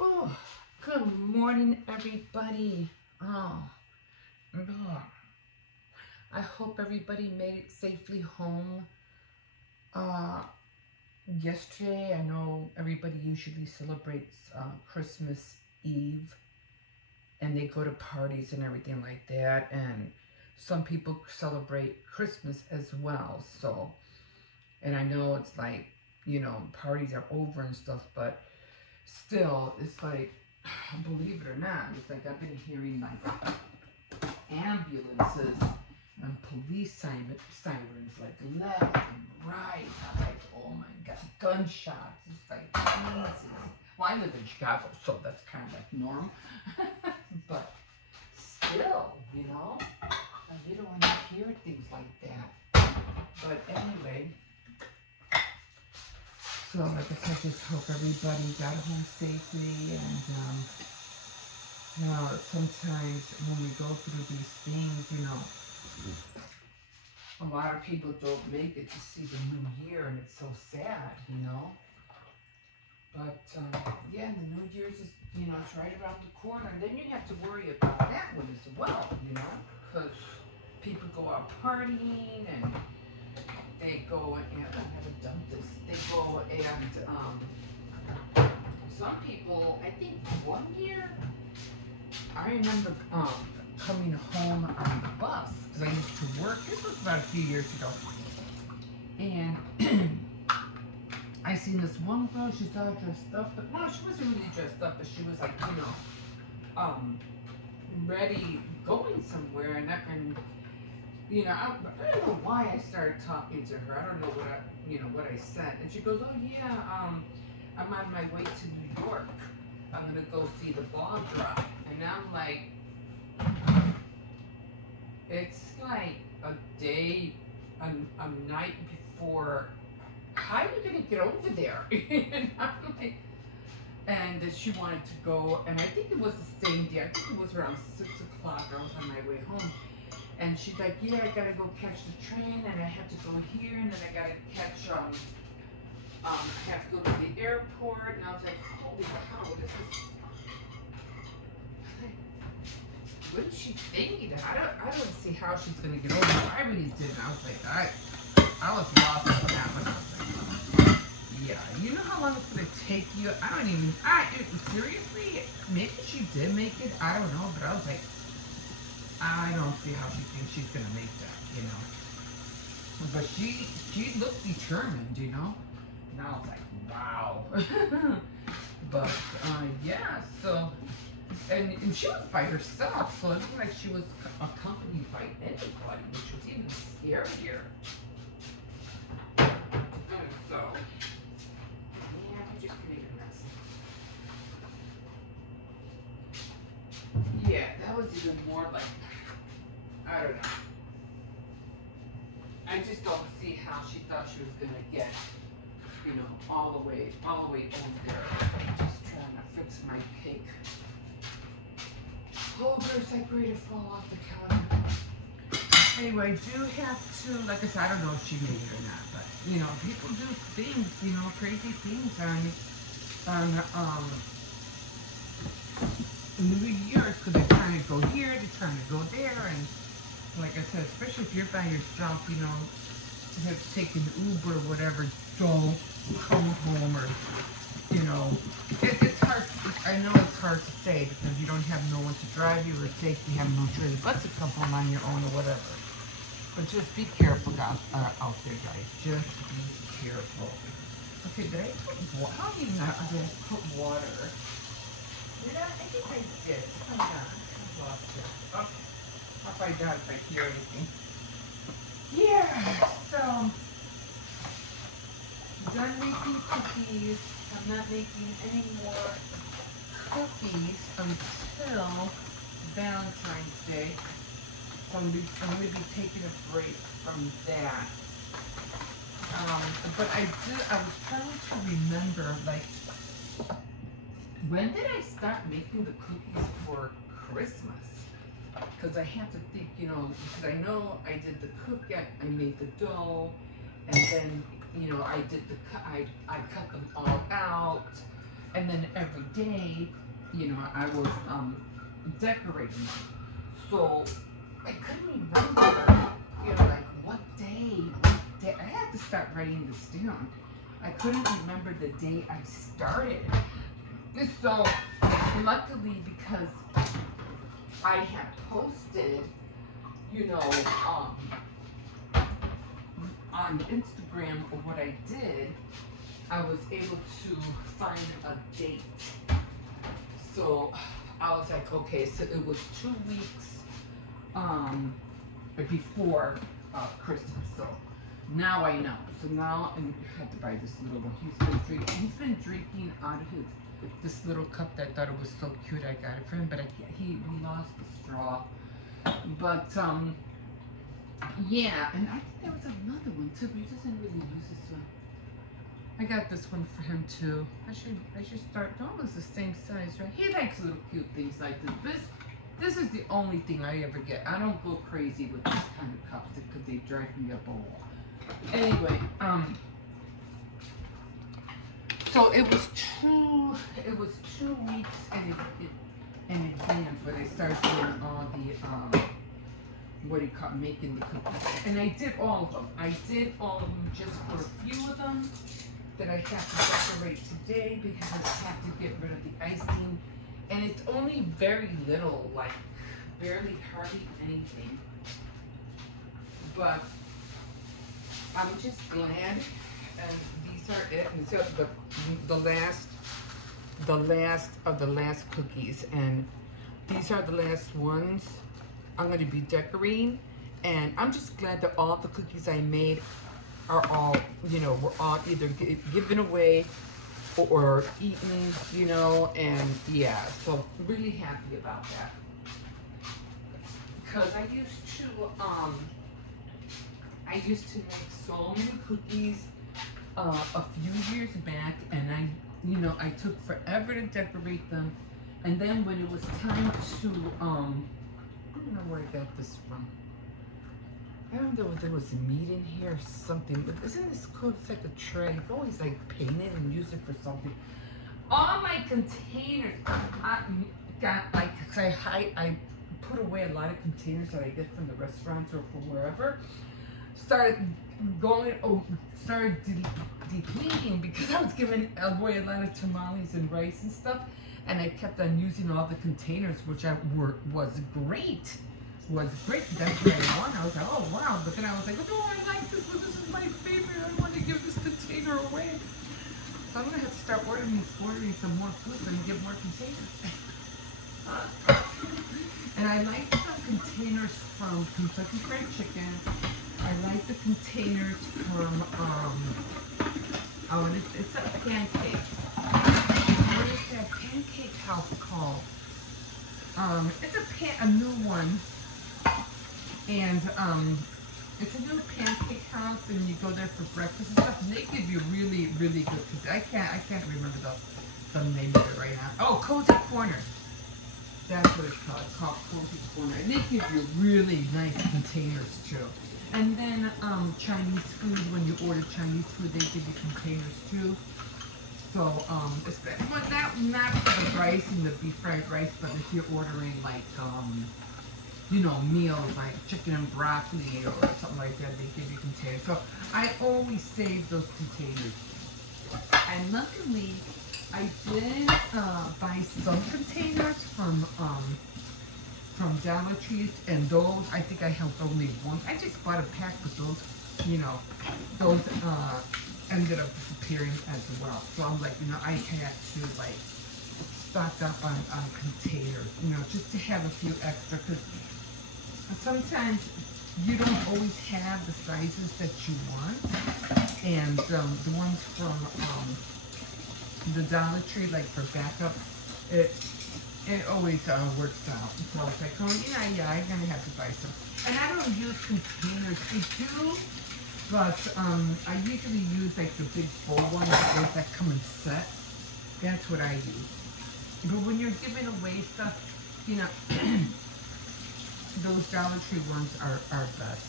Oh, good morning, everybody. Oh, oh, I hope everybody made it safely home. Uh, Yesterday, I know everybody usually celebrates Christmas Eve and they go to parties and everything like that. And some people celebrate Christmas as well. So, and I know it's like, parties are over and stuff, but still, it's like, believe it or not, it's like I've been hearing like ambulances and police sirens like left and right. I'm like, oh my god, gunshots. It's like, Jesus. Well, I live in Chicago, so that's kind of like normal. But still, you don't want to hear things like that. But anyway, so like I said, just hope everybody got home safely. And sometimes when we go through these things, a lot of people don't make it to see the new year, and it's so sad. But yeah, the New Year's is, it's right around the corner, and then you have to worry about that one as well, because people go out partying and they go and I haven't done this. They go and some people, I think one year, I remember coming home on the bus because I used to work. This was about a few years ago, and I seen this one girl. She's all dressed up, but no, she wasn't really dressed up. But she was like, ready, going somewhere, I don't know why I started talking to her. I don't know what I said, and she goes, "Oh yeah, I'm on my way to New York. I'm gonna go see the ball drop," and I'm like. It's like a day, a night before. How are you gonna get over there? And I'm like, and she wanted to go, and I think it was the same day. I think it was around 6 o'clock. I was on my way home, and she's like, "Yeah, I gotta go catch the train, and I have to go here, and then I gotta catch I have to go to the airport." And I was like, "Holy cow, this is." What is she thinking? I don't see how she's gonna get over it. I really didn't. I was like, I was lost on that one. I was like, yeah, you know how long it's gonna take you? Seriously, maybe she did make it. I don't know, but I was like, I don't see how she thinks she's gonna make that. But she looked determined. And I was like, wow. But yeah, so. And she was by herself, so it looked like she was accompanied by anybody, which was even scarier. And so, yeah, we just made a mess. Yeah, that was even more like, I don't know. I just don't see how she thought she was gonna get, all the way over there. I'm just trying to fix my cake. Oh, there's like ready to fall off the counter. Anyway, I do have to, like I said, I don't know if she made it or not, but, people do things, crazy things on New Year's, because they're trying to go here, they're trying to go there, and like I said, especially if you're by yourself, you have to take an Uber or whatever, don't come home, or, it's hard, I know it's hard to say, because you don't have no one to drive you or take, you have no choice but to come home on your own or whatever. But just be careful out there, guys. Just be careful. Okay, did I put water? How do you not did I put water? Did I? I think I did. Hold on. I lost it. Okay. I'll find out if I hear anything. Yeah. So, done making cookies. I'm not making any more cookies until Valentine's Day. I'm going to be taking a break from that. But I was trying to remember, like, when did I start making the cookies for Christmas? Because I have to think, because I know I did the I made the dough, and then, I did I cut them all out, and And then every day, you know, I was decorating them. So I couldn't remember, you know, like what day. I had to start writing this down. I couldn't remember the day I started. So luckily, because I had posted, you know, on Instagram of what I did, I was able to find a date. So I was like, okay, so it was 2 weeks before Christmas. So now I know. So now I had to buy this little one. He's been drinking out of this little cup that I thought it was so cute. I got it for him, but he lost the straw. But yeah, and I think there was another one too, but he doesn't really use this one. I got this one for him too. I should start. They're almost the same size, right? He likes little cute things like this. This is the only thing I ever get. I don't go crazy with this kind of cups because they drive me up a wall. Anyway, so it was 2 weeks in advance where they started doing all the what do you call it, making the cookies. And I did all of them. I did all of them just for a few of them that I have to decorate today because I have to get rid of the icing. And it's only very little, like barely hardly anything. But I'm just glad, and these are it. These are the last of the last cookies, and these are the last ones I'm going to be decorating. And I'm just glad that all the cookies I made are all, you know, were all either given away or eaten, you know, and yeah, so really happy about that. Because I used to make so many cookies a few years back, and I took forever to decorate them. And then when it was time to, I don't know where I got this from. I don't know if there was meat in here or something, but isn't this cool? It's like a tray. I've always like painted and used it for something. All my containers, I got like, I put away a lot of containers that I get from the restaurants or from wherever. Started depleting because I was giving away a lot of tamales and rice and stuff, and I kept on using all the containers, which was great. That's what I want. I was like, oh wow, but then I was like, oh, I like this one. This is my favorite. I want to give this container away. So I'm gonna have to start ordering some more food and get more containers. And I like the containers from Kentucky Fried Chicken. I like the containers from it's a pancake. What is that pancake house called? It's a new one. And it's a new pancake house, and you go there for breakfast and stuff, and they give you really, really good cookies. I can't remember the name of it right now. Oh, Cozy Corner. That's what it's called. It's called Cozy Corner. And they give you really nice containers too. And then Chinese food, when you order Chinese food, they give you containers too. So but that not for the rice and the beef fried rice, but if you're ordering like you know, meals like chicken and broccoli or something like that, they give you containers. So I always save those containers. And luckily, I did buy some containers from Dollar Tree, and those, I think I held only one. I just bought a pack, but those, you know, those ended up disappearing as well. So I'm like, you know, I had to like stock up on containers, you know, just to have a few extra, because sometimes you don't always have the sizes that you want. And the ones from the Dollar Tree, like for backup, it always works out. So I was like, oh yeah, I'm gonna have to buy some. And I don't use containers. I do, but I usually use like the big full ones, those that come in sets. That's what I use. But when you're giving away stuff, you know, those Dollar Tree ones are best.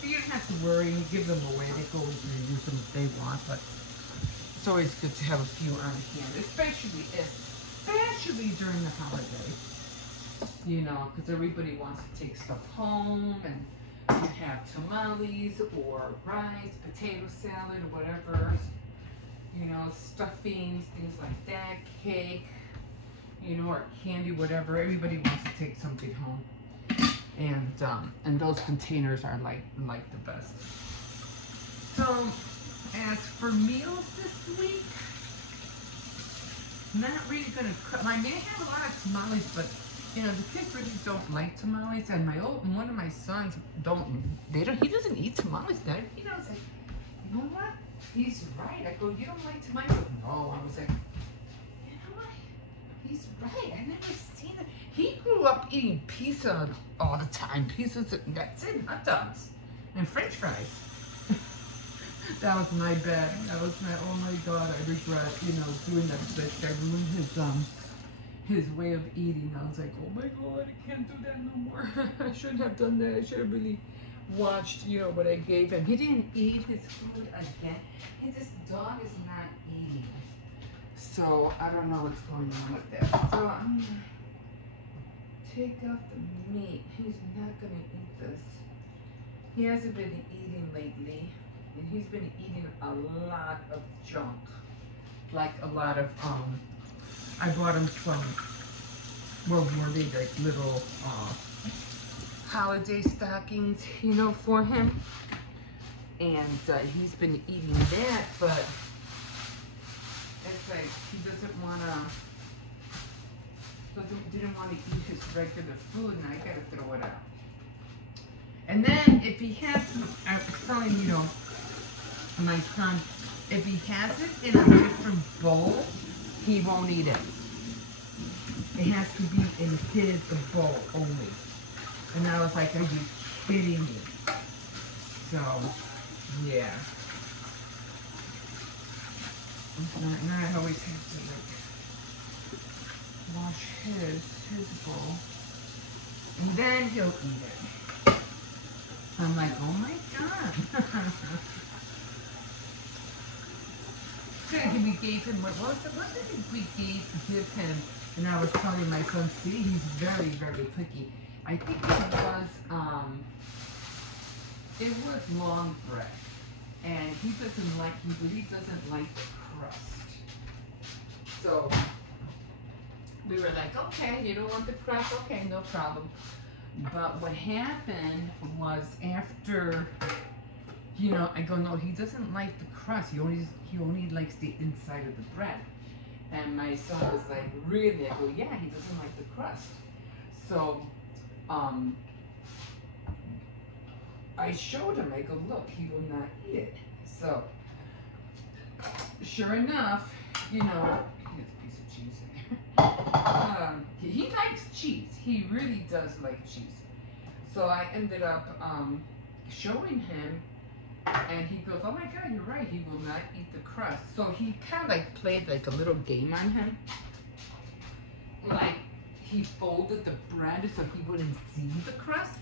So you don't have to worry. You give them away. They go and use them if they want. But it's always good to have a few on hand, especially during the holiday. You know, because everybody wants to take stuff home, and you have tamales or rice, potato salad, or whatever. You know, stuffings, things like that, cake, you know, or candy, whatever. Everybody wants to take something home, and those containers are like the best. So, as for meals this week, not really gonna cook. I may have a lot of tamales, but you know, the kids really don't like tamales, and one of my sons he doesn't eat tamales. Now, you know, I was like, you know what? He's right. I go, you don't like tamales? No. I was like, you know what? He's right. I never seen it. He grew up eating pizza all the time. Pizzas, that's it, hot dogs, and French fries. That was my bad. That was my, oh my God, I regret, you know, doing that. I ruined his way of eating. I was like, oh my God, I can't do that no more. I shouldn't have done that. I should have really watched, you know, what I gave him. He didn't eat his food again. This dog is not eating. So I don't know what's going on with that. So I'm gonna take out the meat. He's not gonna eat this. He hasn't been eating lately. And he's been eating a lot of junk. Like a lot of, I bought him some, what were they, like little holiday stockings, you know, for him. And he's been eating that, but it's like he didn't want to eat his regular food, and I gotta throw it out. And then if he has, I was telling you know, my son, if he has it in a different bowl, he won't eat it. It has to be in his bowl only. And I was like, are you kidding me? So, yeah. And I always have to like wash his bowl. And then he'll eat it. I'm like, oh my God. We gave him, what did we give him? And I was telling my son, see, he's very, very picky. I think it was long bread. And he really doesn't like the crust. So we were like, okay, you don't want the crust? Okay, no problem. But what happened was after, you know, I go, no, he doesn't like the crust. He only likes the inside of the bread. And my son was like, really? I go, yeah, he doesn't like the crust. So, I showed him, I go, look, he will not eat it. So, sure enough, you know, he has a piece of cheese in there. He likes cheese. He really does like cheese. So I ended up showing him, and he goes, oh my God, you're right, he will not eat the crust. So he kind of like played like a little game on him. Like he folded the bread so he wouldn't see the crust,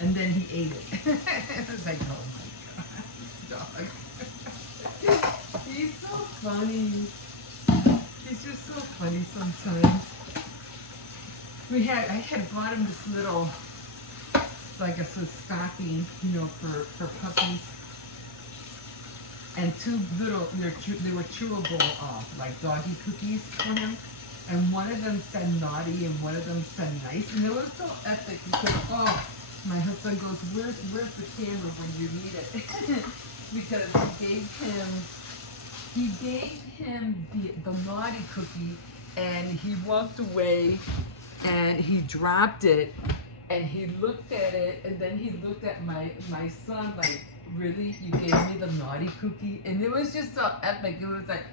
and then he ate it. I was like, oh my God, dog. He's so funny. He's just so funny sometimes. I had bought him this little, like a stocking, you know, for puppies. And two little, they were chewable, like doggy cookies for him. And one of them said naughty and one of them said nice. And it was so epic because, oh, my husband goes, where's the camera when you need it? Because he gave him the naughty cookie, and he walked away and he dropped it, and he looked at it, and then he looked at my son like, really, you gave me the naughty cookie? And it was just so epic. It was like,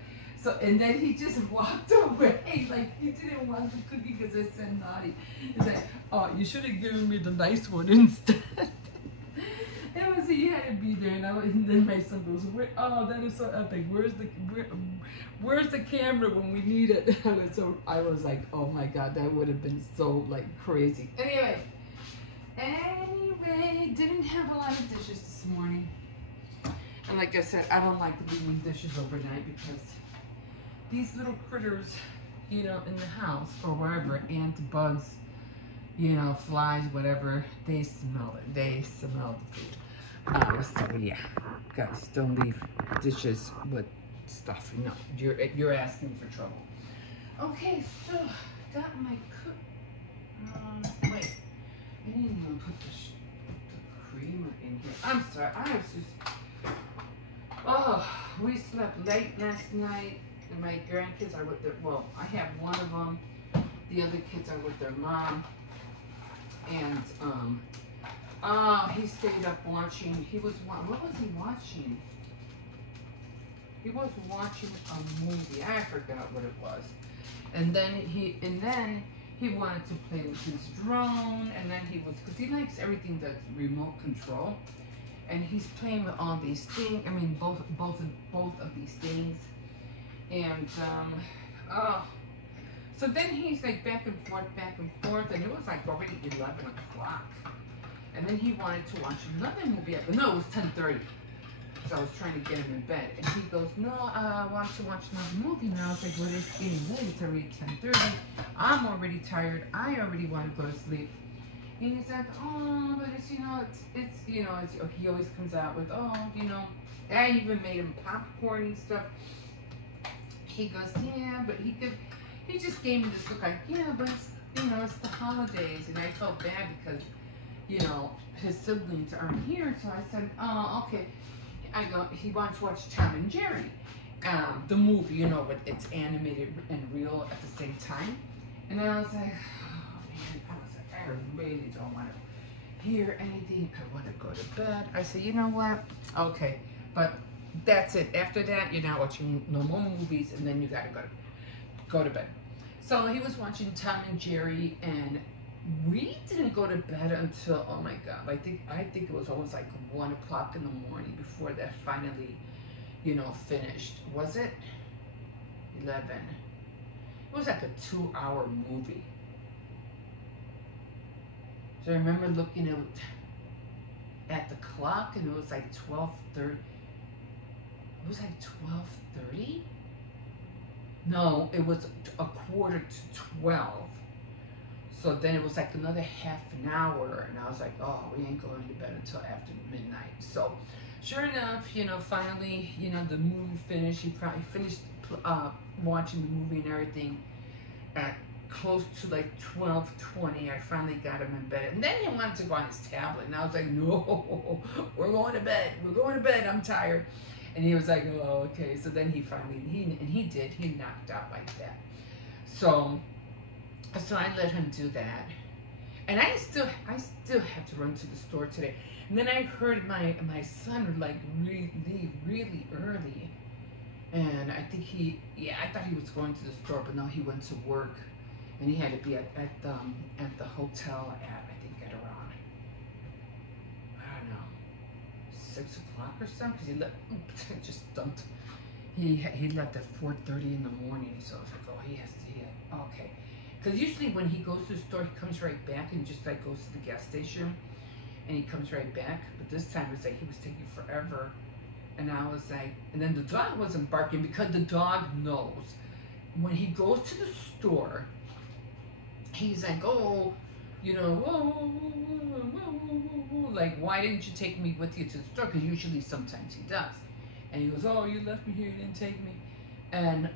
so, and then he just walked away, like he didn't want the cookie because it said naughty. He's like, oh, you should have given me the nice one instead. It was, he had to be there, and then my son goes, oh, that is so epic. Where's the camera when we need it? So I was like, oh my God, that would have been so like crazy. Anyway, didn't have a lot of dishes this morning. And like I said, I don't like leaving dishes overnight because these little critters, you know, in the house or wherever, ants, bugs, you know, flies, whatever, they smell it. They smell the food. So yeah, guys, don't leave dishes with stuff. No, you're asking for trouble. Okay, so got my cook. Wait, I didn't even put the creamer in here. I'm sorry. I was just. Oh, we slept late last night. And my grandkids are with their. Well, I have one of them. The other kids are with their mom. And he stayed up watching. What was he watching? He was watching a movie. I forgot what it was. And then he wanted to play with his drone. And then because he likes everything that's remote control. And he's playing with all these things. I mean, both of these things. And so then he's like back and forth, and it was like already 11 o'clock. And then he wanted to watch another movie. No, it was 10:30. So I was trying to get him in bed. And he goes, no, I want to watch another movie now. I was like, well, it's getting late. It's already 10:30. I'm already tired. I already want to go to sleep. And he's like, oh, but it's, you know, he always comes out with, oh, you know, I even made him popcorn and stuff. He goes, yeah, but he just gave me this look like, yeah, but it's, you know, it's the holidays. And I felt bad because, you know, his siblings aren't here. So I said, oh, okay. I go, he wants to watch Tom and Jerry, the movie, you know, but it's animated and real at the same time. And I was like, oh man, I really don't want to hear anything. I want to go to bed. I said, you know what? Okay, but that's it. After that, you're not watching no more movies, and then you gotta go to bed. So he was watching Tom and Jerry, and we didn't go to bed until, oh my God, I think it was almost like 1 o'clock in the morning before that finally, you know, finished. Was it 11? It was like a 2-hour movie. So I remember looking at the clock, and it was like 12:30. It was like 12:30? No, it was a 11:45. So then it was like another half an hour, and I was like, oh, we ain't going to bed until after midnight. So sure enough, you know, finally, you know, the movie finished. He probably finished watching the movie and everything at close to like 12:20. I finally got him in bed. And then he wanted to go on his tablet, and I was like, no, we're going to bed. We're going to bed. I'm tired. And he was like, oh, okay. So then he finally, he knocked out like that. So I let him do that. And I still had to run to the store today. And then I heard my son like really early. And I think I thought he was going to the store, but no, he went to work. And he had to be at the hotel at around, I don't know, 6 o'clock or something. Because he left, just dumped. He left at 4:30 in the morning. So I was like, oh, he has to, okay. Because usually when he goes to the store, he comes right back and just like goes to the gas station, and he comes right back. But this time it's like he was taking forever, and I was like, and then the dog wasn't barking because the dog knows when he goes to the store, he's like, oh, you know, whoa, like, why didn't you take me with you to the store? Because usually sometimes he does, and he goes, oh, you left me here, you didn't take me. And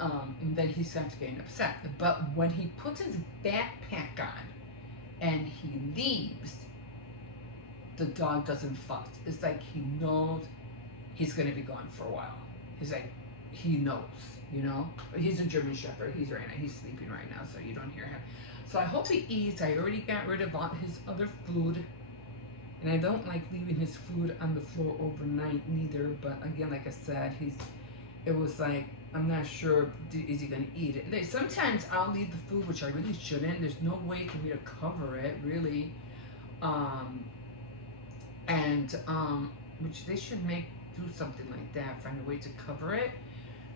then he starts getting upset. But when he puts his backpack on and he leaves, the dog doesn't fuss. It's like he knows he's going to be gone for a while. He's like, he knows, you know. He's a German Shepherd. He's sleeping right now, so you don't hear him. So I hope he eats. I already got rid of all his other food. And I don't like leaving his food on the floor overnight neither. But again, like I said, it was like, I'm not sure, is he going to eat it? Like, sometimes I'll leave the food, which I really shouldn't. There's no way for me to cover it, really. Which they should do something like that, find a way to cover it.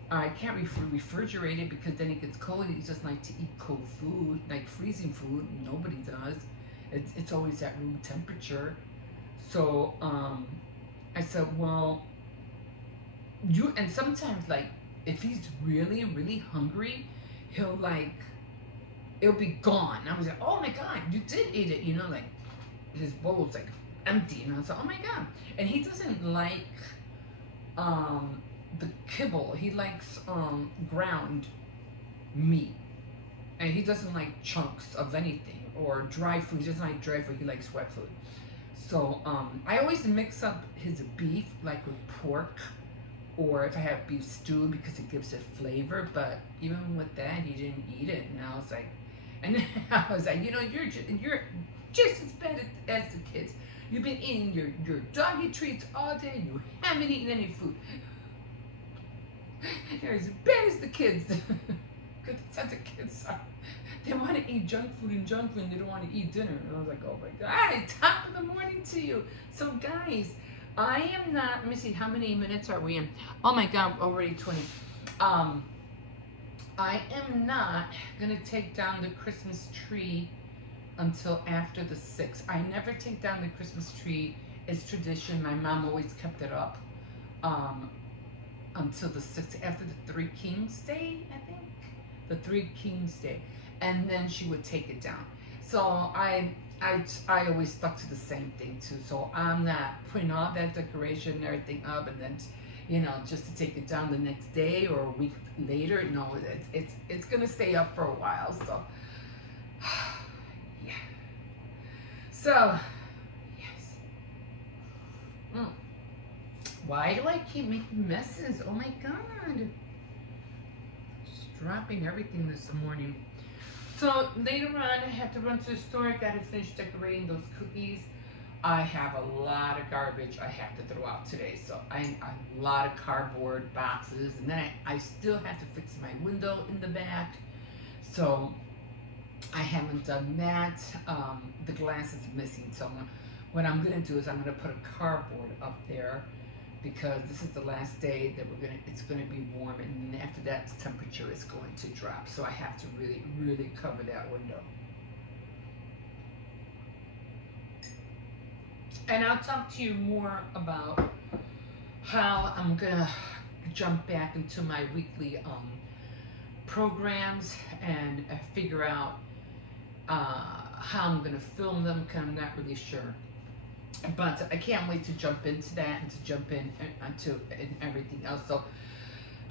I can't refrigerate it because then it gets cold. He doesn't like to eat cold food, like freezing food. Nobody does. It's always at room temperature. So I said, well, and sometimes like if he's really, really hungry, he'll like, it'll be gone. I was like, oh my God, you did eat it. You know, like his bowl's like empty. And I was like, oh my God. And he doesn't like the kibble. He likes ground meat. And he doesn't like chunks of anything or dry food. He doesn't like dry food. He likes wet food. So I always mix up his beef like with pork, or if I have beef stew because it gives it flavor. But even with that, he didn't eat it. And I was like, you know, you're just as bad as the kids. You've been eating your doggy treats all day. You haven't eaten any food. You're as bad as the kids. Because that's how the kids are. They want to eat junk food and they don't want to eat dinner. And I was like, oh my God, top of the morning to you. So guys, I am not, let me see, how many minutes are we in? Oh my God, already 20. I am not going to take down the Christmas tree until after the 6th. I never take down the Christmas tree. It's tradition. My mom always kept it up until the 6th, after the Three Kings Day, I think. The Three Kings Day. And then she would take it down. So I always stuck to the same thing too. So I'm not putting all that decoration and everything up and then, you know, just to take it down the next day or a week later. No, it's gonna stay up for a while. So yeah. So yes. Why do I keep making messes? Oh my God. Just dropping everything this morning. So later on, I have to run to the store. I gotta finish decorating those cookies. I have a lot of garbage I have to throw out today. So a lot of cardboard boxes. And then I still have to fix my window in the back. So I haven't done that. The glass is missing. So what I'm gonna do is I'm gonna put a cardboard up there, because this is the last day that it's gonna be warm, and then after that the temperature is going to drop. So I have to really, really cover that window. And I'll talk to you more about how I'm gonna jump back into my weekly programs and figure out how I'm gonna film them, because I'm not really sure. But I can't wait to jump into that and to jump into everything else. So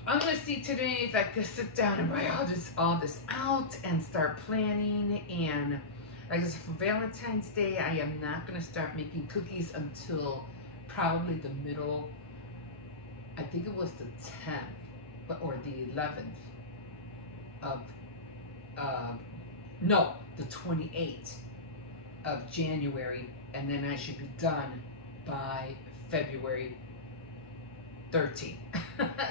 I'm gonna see today if I can sit down and write all this out and start planning. And like I said, for Valentine's Day, I am not gonna start making cookies until probably the middle. I think it was the 10th or the 11th of no, the 28th of January. And then I should be done by February 13th.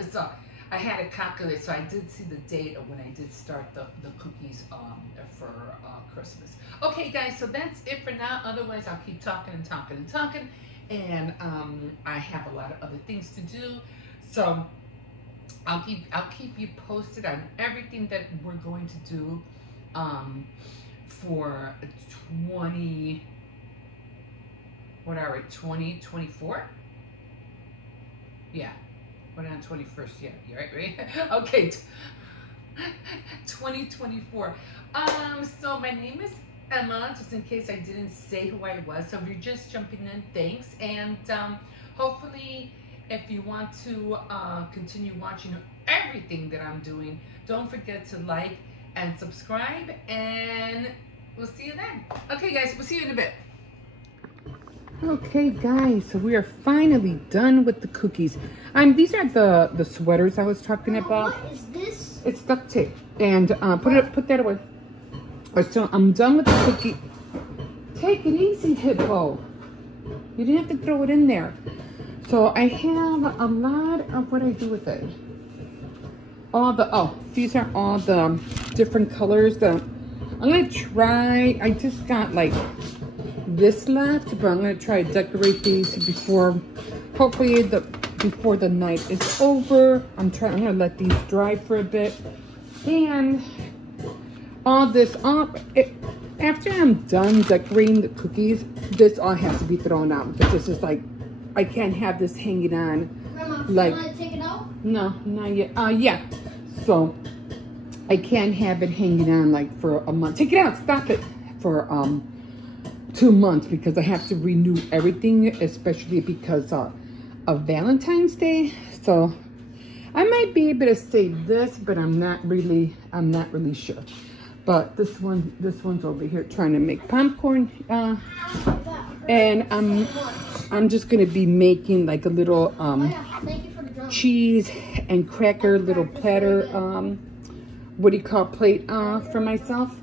So I had to calculate. So I did see the date of when I did start the cookies for Christmas. Okay, guys. So that's it for now. Otherwise, I'll keep talking and talking and talking. And I have a lot of other things to do. So I'll keep you posted on everything that we're going to do for 2024? Yeah. We're on 21st. Yeah, you're right? Okay. 2024. So my name is Emma, just in case I didn't say who I was. So if you're just jumping in, thanks. And hopefully, if you want to continue watching everything that I'm doing, don't forget to like and subscribe, and we'll see you then. Okay, guys, we'll see you in a bit. Okay, guys, so we are finally done with the cookies. These are the sweaters I was talking about. What is this? It's duct tape. And put that away. So I'm done with the cookie. Take it easy, Hippo. You didn't have to throw it in there. So I have a lot of what I do with it. These are all the different colors. I'm gonna try. I just got like this left, but I'm gonna try to decorate these before, hopefully before the night is over. I'm gonna let these dry for a bit, and after I'm done decorating the cookies, this all has to be thrown out, because this is like, I can't have this hanging on. Grandma, like, you want to take it out? No, not yet. Yeah. So I can't have it hanging on like for a month. Take it out. Stop it. For 2 months because I have to renew everything, especially because of Valentine's Day. So I might be able to save this, but I'm not really sure. But this one's over here trying to make popcorn, and I'm just gonna be making like a little cheese and cracker little platter, what do you call it, plate for myself,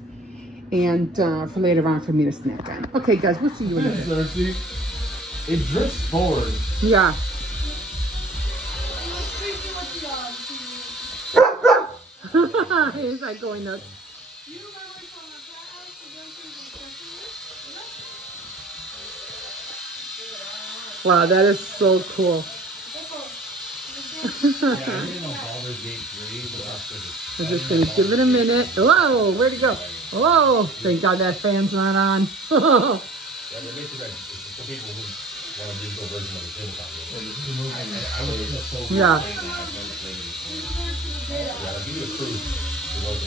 and for later on for me to snack on. Okay, guys, we'll see you in a minute. It drifts forward. Yeah. He's like going nuts. Wow, that is so cool. We're just gonna give it a minute. Whoa, where'd it go? Whoa, thank God that fan's not on. Yeah.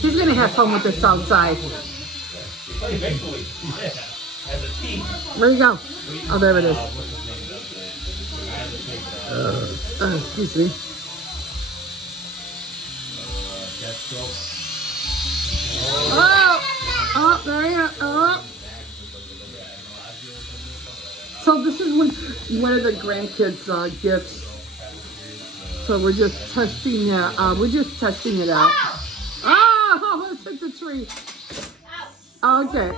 He's gonna have fun with this outside. Where you go? Oh, there it is. Excuse me. Oh, there you go. Oh. So this is one of the grandkids' gifts. So we're just testing it. We're just testing it out. Oh, let's hit the tree. Okay.